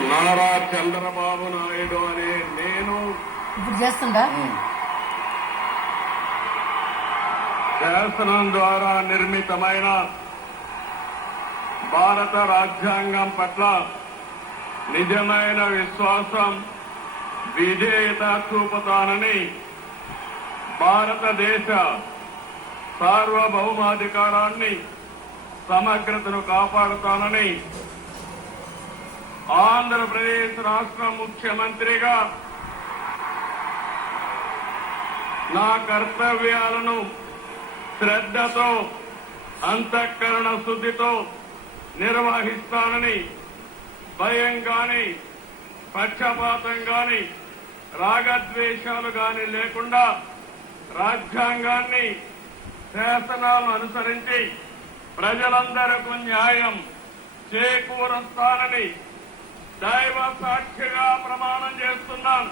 నారా చంద్రబాబు నాయుడు అనే నేను ఇప్పుడు చేస్తుందా శాసనం ద్వారా నిర్మితమైన భారత రాజ్యాంగం పట్ల నిజమైన విశ్వాసం విధేయత చూపుతానని భారతదేశ సార్వభౌమాధికారాన్ని సమగ్రతను కాపాడుతానని ఆంధ్రప్రదేశ్ రాష్ట్ర ముఖ్యమంత్రిగా నా కర్తవ్యాలను శ్రద్ధతో అంతఃకరణ శుద్ధితో నిర్వహిస్తానని భయం గాని పక్షపాతం గాని రాగద్వేషాలు గాని లేకుండా రాజ్యాంగాన్ని శాసనాలను అనుసరించి ప్రజలందరికీ న్యాయం చేకూరుస్తానని దైవ సాక్షిగా ప్రమాణం చేస్తున్నాను.